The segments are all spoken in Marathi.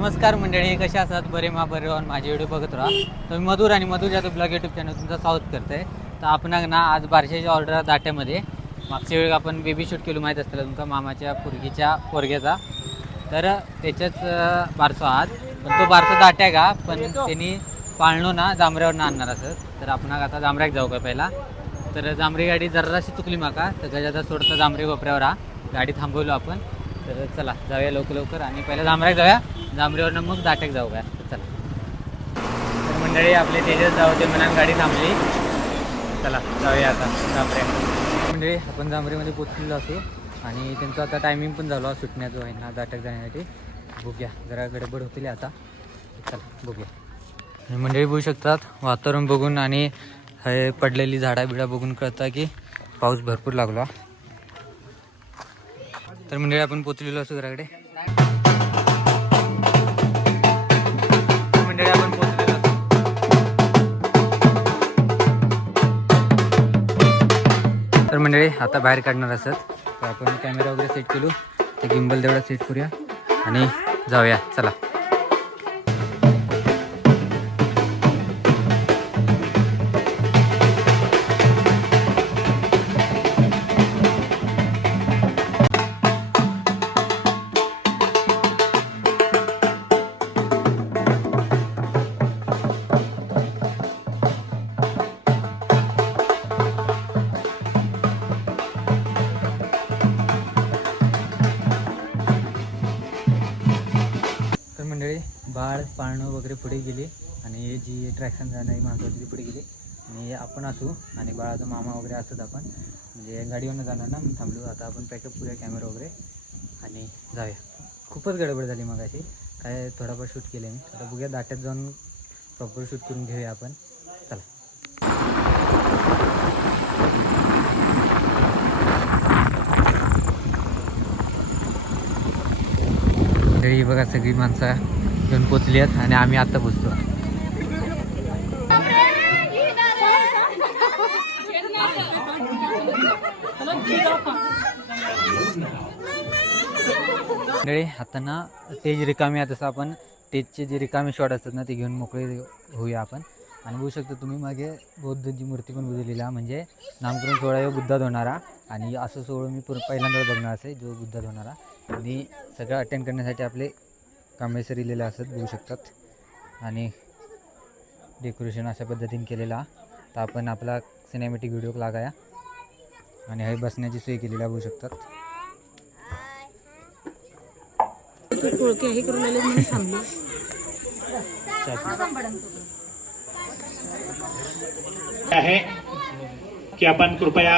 नमस्कार मंडळी, कशा असतात? बरे बरे माझे व्हिडिओ बघत राहा. तुम्ही मधुर आणि मधुरच्या ब्लॉग यूट्यूब चॅनल तुमचं स्वागत करते. तर आपण ना आज बारशाच्या ऑर्डर दाट्यामध्ये मागच्या वेळी आपण बेबी शूट केलो माहीत असतं तुमका मामाच्या पोरगीच्या पोरग्याचा. तर त्याच्याच बारसो आहात, पण तो बारसो दाट्या का पण त्यांनी पाळणो ना जांभऱ्यावरनं आणणार असत. तर आपण आता जांभऱ्याक जाऊ का पहिला. तर जांभरी गाडी जराशी चुकली माका, तर गजाचा सोडता जांभरी कोपऱ्यावर हा गाडी थांबवलो आपण. तर चला जाऊया लवकर आणि पहिला जांभऱ्याक जाऊया, जांभरीवरनं मग दाट्याक जाऊ काय. चला तर मंडळी आपले तेजस जाऊ ते म्हणून गाडी थांबली. चला जाऊया आता जांभऱ्याक. मंडळी आपण जांभरीमध्ये पोचलेलो असू आणि त्यांचं आता टायमिंग पण झालो सुटण्याचं आहे ना दाट्याक जाण्यासाठी. बघूया जरा गडबड होतील आता. चला बघूया. आणि मंडळी बघू शकतात वातावरण बघून आणि हे पडलेली झाडा बिडा बघून कळतं की पाऊस भरपूर लागला. तर मंडळी आपण पोचलेलो असू घराकडे. मंडळी आपण पोचलेलो असू. तर मंडळी आता बाहेर काढणार असत. तर आपण कॅमेरा वगैरे सेट केलो, ते गिम्बल तेवढा सेट करूया आणि जाऊया. चला बाळ पाळणं वगैरे पुढे गेली आणि जी ट्रॅक्शन जाणारी माणसं होती ती पुढे गेली आणि आपण असू आणि बाळाचा मामा वगैरे असत. आपण म्हणजे गाडीवरनं जाणार ना, मग थांबलो. आता आपण पॅकअप करूया कॅमेरा वगैरे आणि जाऊया. खूपच गडबड झाली मग अशी काय थोडाफार शूट केले मी. आता बघूया दाट्यात जाऊन प्रॉपर शूट करून घेऊया आपण. चला ही बघा सगळी माणसं घेऊन पोचली आहेत आणि आम्ही आता पोचतो. आता ना स्टेज रिकामी आहे, तसं आपण स्टेजचे जे रिकामी शॉट असतात ना ते घेऊन मोकळे होऊया आपण. आणि बघू शकता तुम्ही मागे बौद्धची मूर्ती पण बुजवलेला, म्हणजे नामकरण सोहळा यो बुद्धात होणारा. आणि असं सोहळं मी पहिल्यांदाच बघणार असे जो बुद्धात होणारा. आणि सगळं अटेंड करण्यासाठी आपले कामेसर इलेले असत बघू शकतात. आणि डेकोरेशन अशा पद्धतीने केलेला. तर आपण आपला सिनेमॅटिक व्हिडिओ लागाया आणि हे बसण्याची सोय केलेली बघू शकतात. आहे की आपण कृपया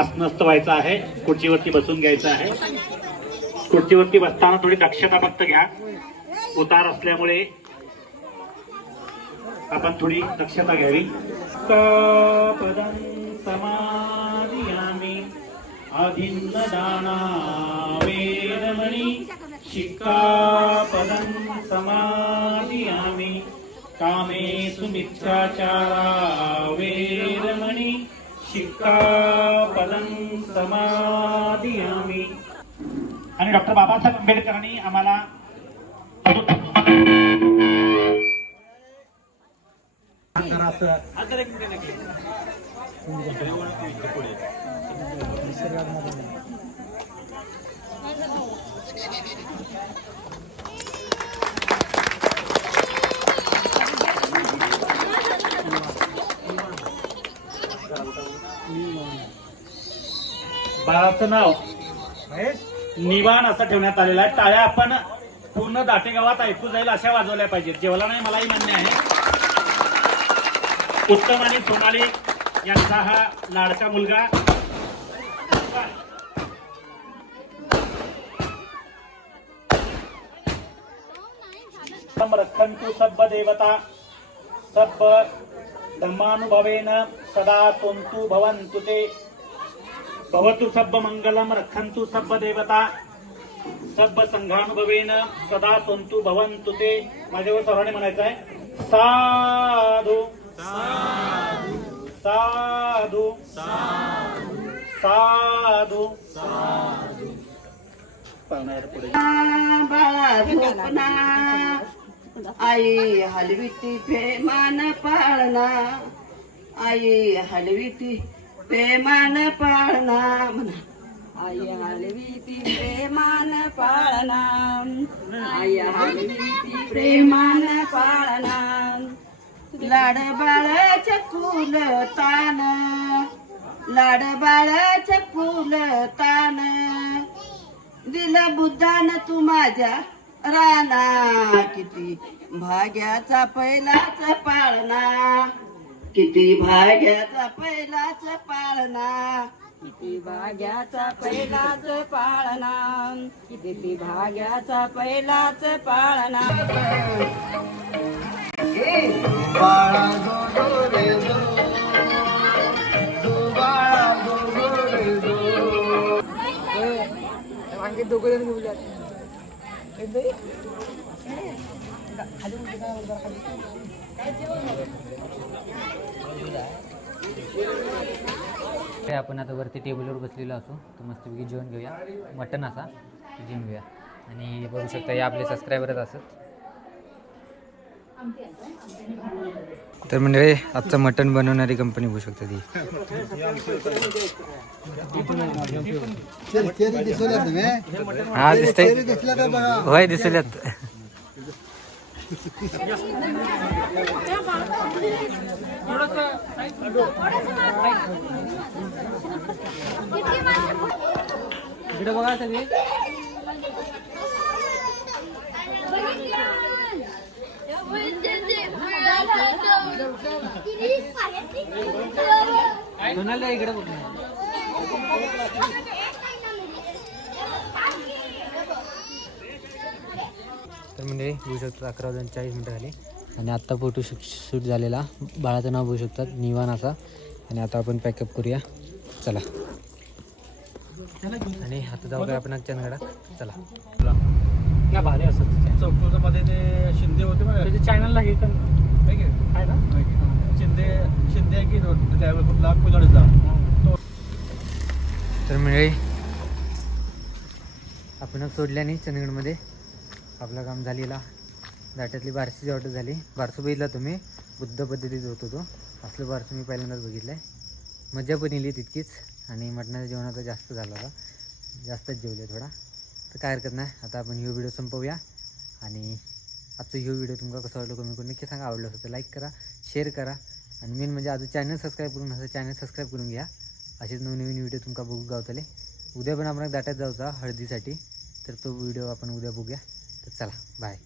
आसनस्थ व्हायचं आहे, खुर्चीवरती बसून घ्यायचं आहे. खुर्चीवरती बसताना थोडी दक्षता फक्त घ्या, उतार असल्यामुळे आपण थोडी दक्षता घ्यावी. पदं समादियामि अभिन्नदाना वेदमणि शिक्कापदं समादियामि कामेषु मिथ्याचारा वेदमणि शिक्कापदं समादियामि. आणि डॉक्टर बाबासाहेब आंबेडकरांनी आम्हाला बाळाचं नाव निवान असं ठेवण्यात आलेलं आहे. टाळ्या आपण पूर्ण दाटेगावात ऐकू जाईल अशा वाजवल्या पाहिजेत. जेवला नाही मलाही मान्य आहे. उत्तम आणि सोनाली यांचा हा लाडका मुलगा. रक्षन्तु सब्ब देवता सब्ब धर्मानुभवेन सदा सोन्तु भवन्तु ते भवतु सब्ब मंगलम. रक्षन्तु सब्ब देवता सब्ब संघानुभवेन सदा सोन्तु भवन्तु ते. माझ्यावर सर्वांनी म्हणायचं आहे साधू साधू साधू साधू. बाळा झोपना आई हलवीती प्रेमान पाळना आई हलवीती प्रेमान पाळना म्हणा आई हलवीती प्रेमान पाळना आई हलवीती प्रेमान पाळना लाड बाळाच्या कुल तान लाड बाळाच्या कुल तान दिलं बुद्धान तू माझ्या राणा किती भाग्याचा पहिलाच पाळणा किती भाग्याचा पहिलाच पाळणा किती भाग्याचा पहिलाच पाळणा किती भाग्याचा पहिलाच पाळणा बाळा जो रे जो तू बाळा जो रे जो आणखी दोघे जण घेऊन आपण आता वरती टेबलवर बसलेलो असो तर मस्तपैकी जेवण घेऊया मटन असा जेवण घेऊया आणि बघू शकता हे आपले सबस्क्रायबरच असत तर म्हणजे आजचं मटन बनवणारी कंपनी बघू शकता ती हा दिसतंय होय दिसल्यात इकडे बघा सगळे इकडे बघ तर म्हणजे बघू शकतो 11:40 झाले आणि आत्ता फोटो शूट झालेला बाळाचं नाव बघू शकतात निवान असा आणि आता आपण पॅकअप करूया चला आणि आता जाऊ काय आपण चंदगडात चला क्या भारी असत चौकूरमध्ये ते शिंदे होते बघा त्याच्या चॅनलला हे पण आहे ना शिंदे की त्यावेळेस कुठला कुलडचा तर म्हणजे आपण सोडल्याने चंदगडमध्ये आपलं काम झालेला दाट्यातली बारशीची ऑर्डर झाली बारसू बघितला तुम्ही बुद्ध पद्धतीत होतो तो असलं बारसू मी पहिल्यांदाच बघितलं आहे मजा पण येली तितकीच आणि मटणाच्या जेवणाचा जास्त झाला होता जास्तच जेवले थोडा तर काय हरकत नाही आता आपण ह्यो व्हिडिओ संपवूया आणि आजचा ह्यो व्हिडिओ तुम्हाला कसं वाटलं कमी करून नक्की सांगा आवडलं असेल तर लाईक करा शेअर करा आणि मेन म्हणजे अजून चॅनल सबस्क्राईब करून असं चॅनल सबस्क्राईब करून घ्या असेच नवनवीन व्हिडिओ तुमका बघू गावतले उद्या पण आपण दाट्यात जाऊचा हळदीसाठी तर तो व्हिडिओ आपण उद्या बघूया तर चला बाय